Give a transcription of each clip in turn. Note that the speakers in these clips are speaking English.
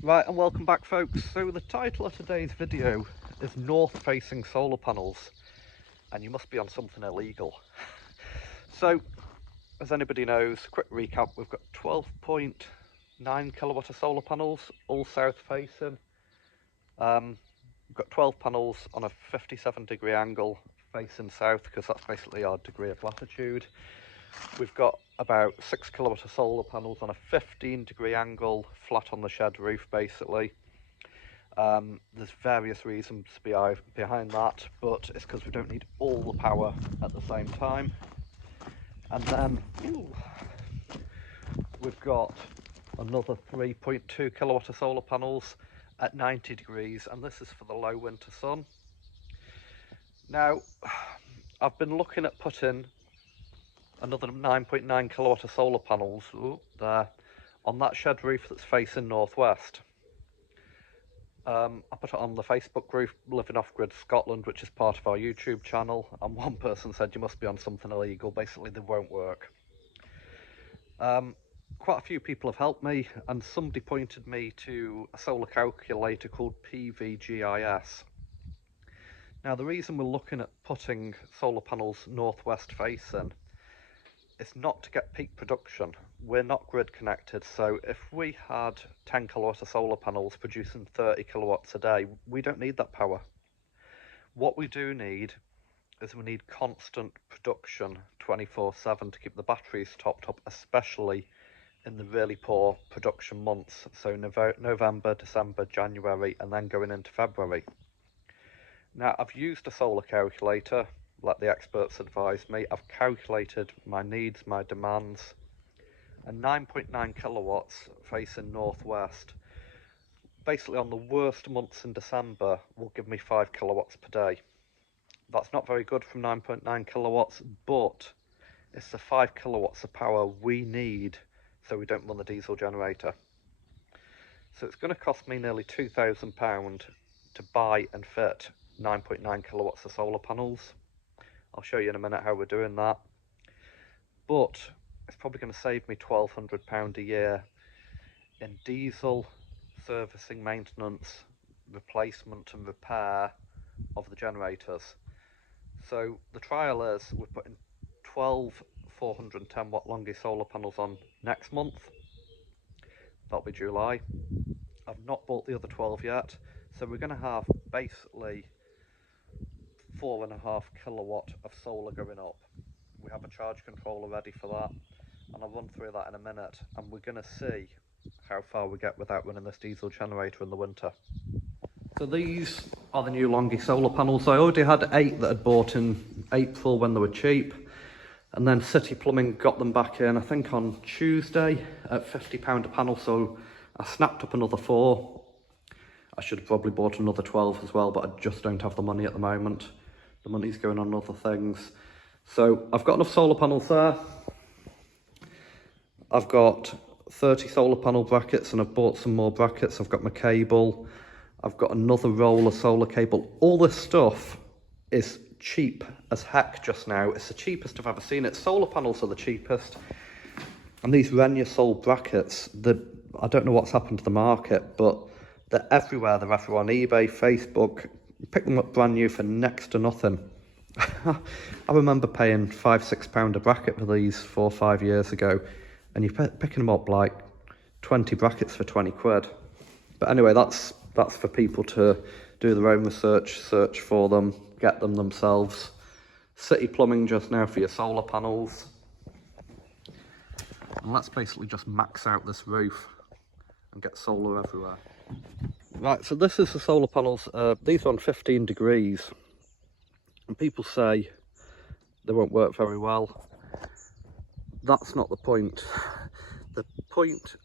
Right, and welcome back folks. So the title of today's video is North Facing Solar Panels, and you must be on something illegal. So, as anybody knows, quick recap, we've got 12.9 kilowatt of solar panels, all south facing. We've got 12 panels on a 57-degree angle facing south, because that's basically our degree of latitude. We've got about 6 kilowatt of solar panels on a 15-degree angle, flat on the shed roof basically. There's various reasons behind that, but it's because we don't need all the power at the same time. And then we've got another 3.2 kilowatt of solar panels at 90 degrees, and this is for the low winter sun. Now, I've been looking at putting another 9.9 kilowatt of solar panels there on that shed roof that's facing northwest. I put it on the Facebook group Living Off Grid Scotland, which is part of our YouTube channel, and one person said you must be on something illegal. Basically, they won't work. Quite a few people have helped me, and somebody pointed me to a solar calculator called PVGIS. Now, the reason we're looking at putting solar panels northwest facing is not to get peak production. We're not grid connected, so if we had 10 kilowatt of solar panels producing 30 kilowatts a day, we don't need that power. What we do need is we need constant production 24/7 to keep the batteries topped up, especially in the really poor production months, so November, December, January, and then going into February. Now, I've used a solar calculator, like the experts advised me. I've calculated my needs, my demands, and 9.9 kilowatts facing northwest, basically on the worst months in December, will give me 5 kilowatts per day. That's not very good from 9.9 kilowatts, but it's the 5 kilowatts of power we need so we don't run the diesel generator. So it's going to cost me nearly £2,000 to buy and fit 9.9 kilowatts of solar panels. I'll show you in a minute how we're doing that. But it's probably going to save me £1,200 a year in diesel, servicing, maintenance, replacement and repair of the generators. So the trial is we're putting 12 410 watt Longi solar panels on next month. That'll be July. I've not bought the other 12 yet, so we're going to have basically 4.5 kilowatt of solar going up. We have a charge controller ready for that, and I'll run through that in a minute, and we're going to see how far we get without running this diesel generator in the winter. So these are the new Longi solar panels. I already had 8 that I'd bought in April when they were cheap, and then City Plumbing got them back in, I think on Tuesday, at £50 a panel, so I snapped up another 4. I should have probably bought another 12 as well, but I just don't have the money at the moment. The money's going on other things. So I've got enough solar panels there. I've got 30 solar panel brackets, and I've bought some more brackets. I've got my cable. I've got another roll of solar cable. All this stuff is cheap as heck just now. It's the cheapest I've ever seen it. Solar panels are the cheapest. And these Renyasol brackets, I don't know what's happened to the market, but they're everywhere. They're everywhere on eBay, Facebook. You pick them up brand new for next to nothing. I remember paying £5-6 a bracket for these 4 or 5 years ago, and you're picking them up like 20 brackets for 20 quid. But anyway, that's for people to do their own research, search for them, get them themselves. City Plumbing just now for your solar panels. And let's basically just max out this roof and get solar everywhere. Right, so this is the solar panels. These are on 15 degrees. And people say they won't work very well. That's not the point. The point,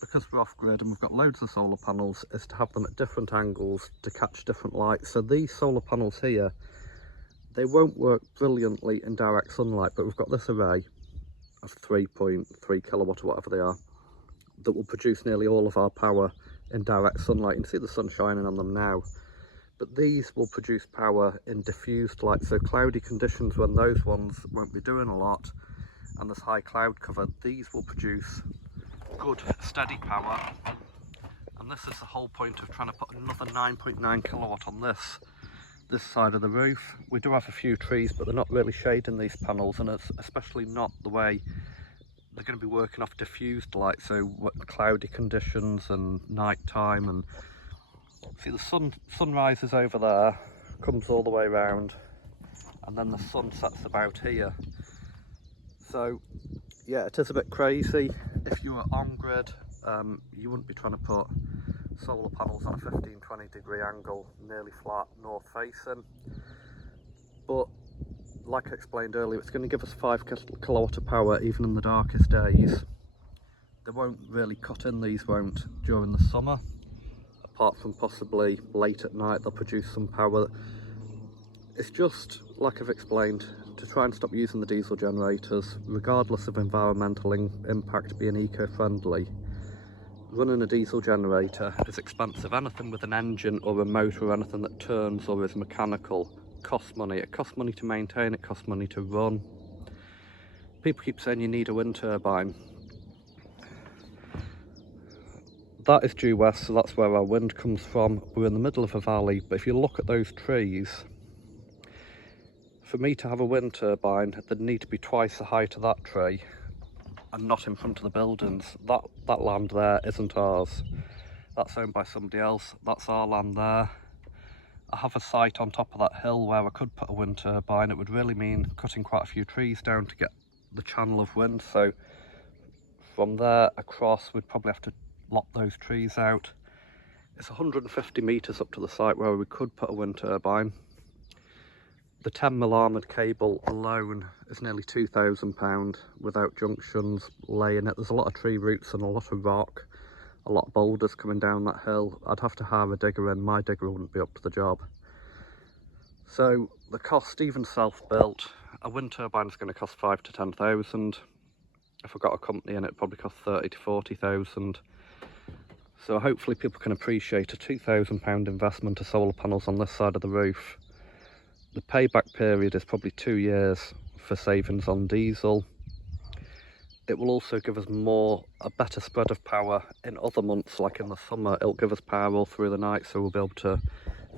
because we're off grid and we've got loads of solar panels, is to have them at different angles to catch different light. So these solar panels here, they won't work brilliantly in direct sunlight, but we've got this array of 3.3 kilowatt or whatever they are that will produce nearly all of our power in direct sunlight. You can see the sun shining on them now, but these will produce power in diffused light. So cloudy conditions, when those ones won't be doing a lot and there's high cloud cover, these will produce good steady power, And this is the whole point of trying to put another 9.9 kilowatt on this side of the roof. We do have a few trees, but they're not really shading these panels, and it's especially not the way they're going to be working off diffused light, so cloudy conditions and night time. And see, the sun rises over there, comes all the way around, and then the sun sets about here. So yeah, it is a bit crazy. If you were on grid, you wouldn't be trying to put solar panels on a 15-20 degree angle, nearly flat, north facing. But like I explained earlier, it's going to give us 5 kilowatt of power even in the darkest days. They won't really cut in, these won't, during the summer, apart from possibly late at night they'll produce some power. It's just, like I've explained, to try and stop using the diesel generators, regardless of environmental impact, being eco-friendly. Running a diesel generator is expensive. Anything with an engine or a motor or anything that turns or is mechanical costs money. It costs money to maintain, it costs money to run. People keep saying you need a wind turbine. That is due west, so that's where our wind comes from. We're in the middle of a valley, but if you look at those trees, for me to have a wind turbine, there'd need to be twice the height of that tree and not in front of the buildings. That land there isn't ours. That's owned by somebody else. That's our land there. I have a site on top of that hill where I could put a wind turbine. It would really mean cutting quite a few trees down to get the channel of wind. So from there across, we'd probably have to lop those trees out. It's 150 metres up to the site where we could put a wind turbine. The 10mm armoured cable alone is nearly £2,000 without junctions, laying it. There's a lot of tree roots and a lot of rock, a lot of boulders coming down that hill. I'd have to hire a digger in, my digger wouldn't be up to the job. So the cost, even self-built, a wind turbine is going to cost 5 to 10,000. If I got a company in, it'd probably cost 30 to 40,000. So hopefully people can appreciate a £2,000 investment of solar panels on this side of the roof. The payback period is probably 2 years for savings on diesel. It will also give us a better spread of power in other months, like in the summer. It'll give us power all through the night, so we'll be able to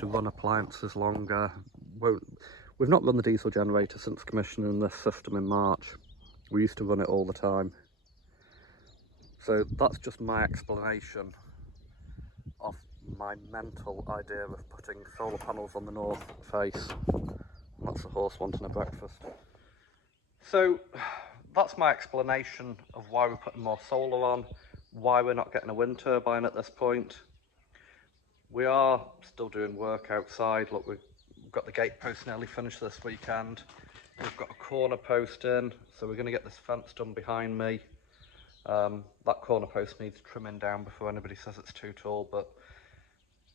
run appliances longer. We've not run the diesel generator since commissioning this system in March. We used to run it all the time. So that's just my explanation of my mental idea of putting solar panels on the north face. And that's the horse wanting a breakfast. So that's my explanation of why we're putting more solar on, why we're not getting a wind turbine at this point. We are still doing work outside. Look, we've got the gate post nearly finished this weekend. We've got a corner post in, so we're going to get this fence done behind me. That corner post needs trimming down before anybody says it's too tall, but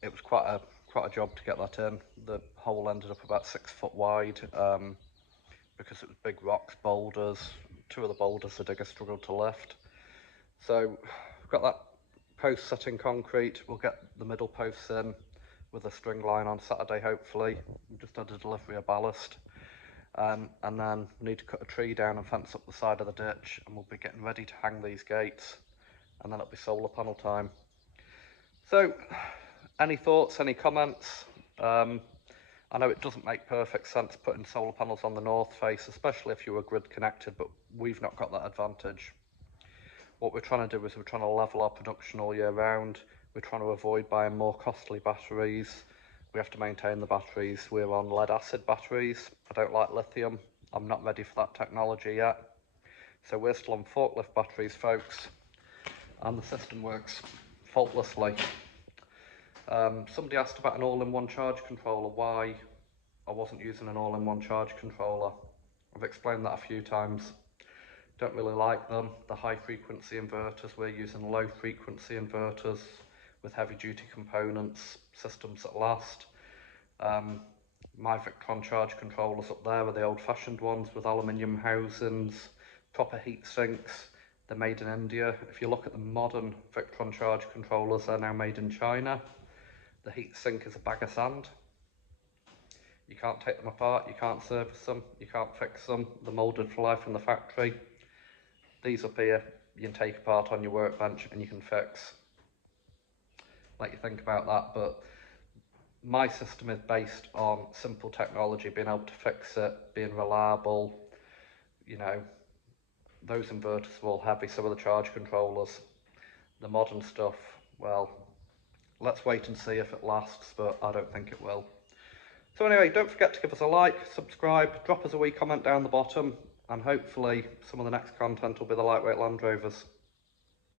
it was quite a job to get that in. The hole ended up about 6 foot wide because it was big rocks, boulders. 2 of the boulders the digger struggled to lift. So we've got that post set in concrete. We'll get the middle posts in with a string line on Saturday, hopefully. We just had a delivery of ballast. And then we need to cut a tree down and fence up the side of the ditch, and we'll be getting ready to hang these gates, and then it'll be solar panel time. So any thoughts, any comments? I know it doesn't make perfect sense putting solar panels on the north face, especially if you were grid connected, but we've not got that advantage. What we're trying to do is we're trying to level our production all year round. We're trying to avoid buying more costly batteries. We have to maintain the batteries. We're on lead acid batteries. I don't like lithium. I'm not ready for that technology yet. So we're still on forklift batteries, folks, and the system works faultlessly. Somebody asked about an all-in-one charge controller, why I wasn't using an all-in-one charge controller. I've explained that a few times. Don't really like them. The high frequency inverters, we're using low frequency inverters with heavy duty components, systems that last. My Victron charge controllers up there are the old fashioned ones with aluminium housings, proper heat sinks. They're made in India. If you look at the modern Victron charge controllers, they're now made in China. The heat sink is a bag of sand. You can't take them apart, you can't service them, you can't fix them. They're moulded for life in the factory. These up here, you can take apart on your workbench and you can fix. let you think about that. But my system is based on simple technology, being able to fix it, being reliable. You know, those inverters are all heavy, so are the charge controllers. The modern stuff, well, let's wait and see if it lasts, but I don't think it will. So anyway, don't forget to give us a like, subscribe, drop us a wee comment down the bottom, and hopefully some of the next content will be the lightweight Land Rovers.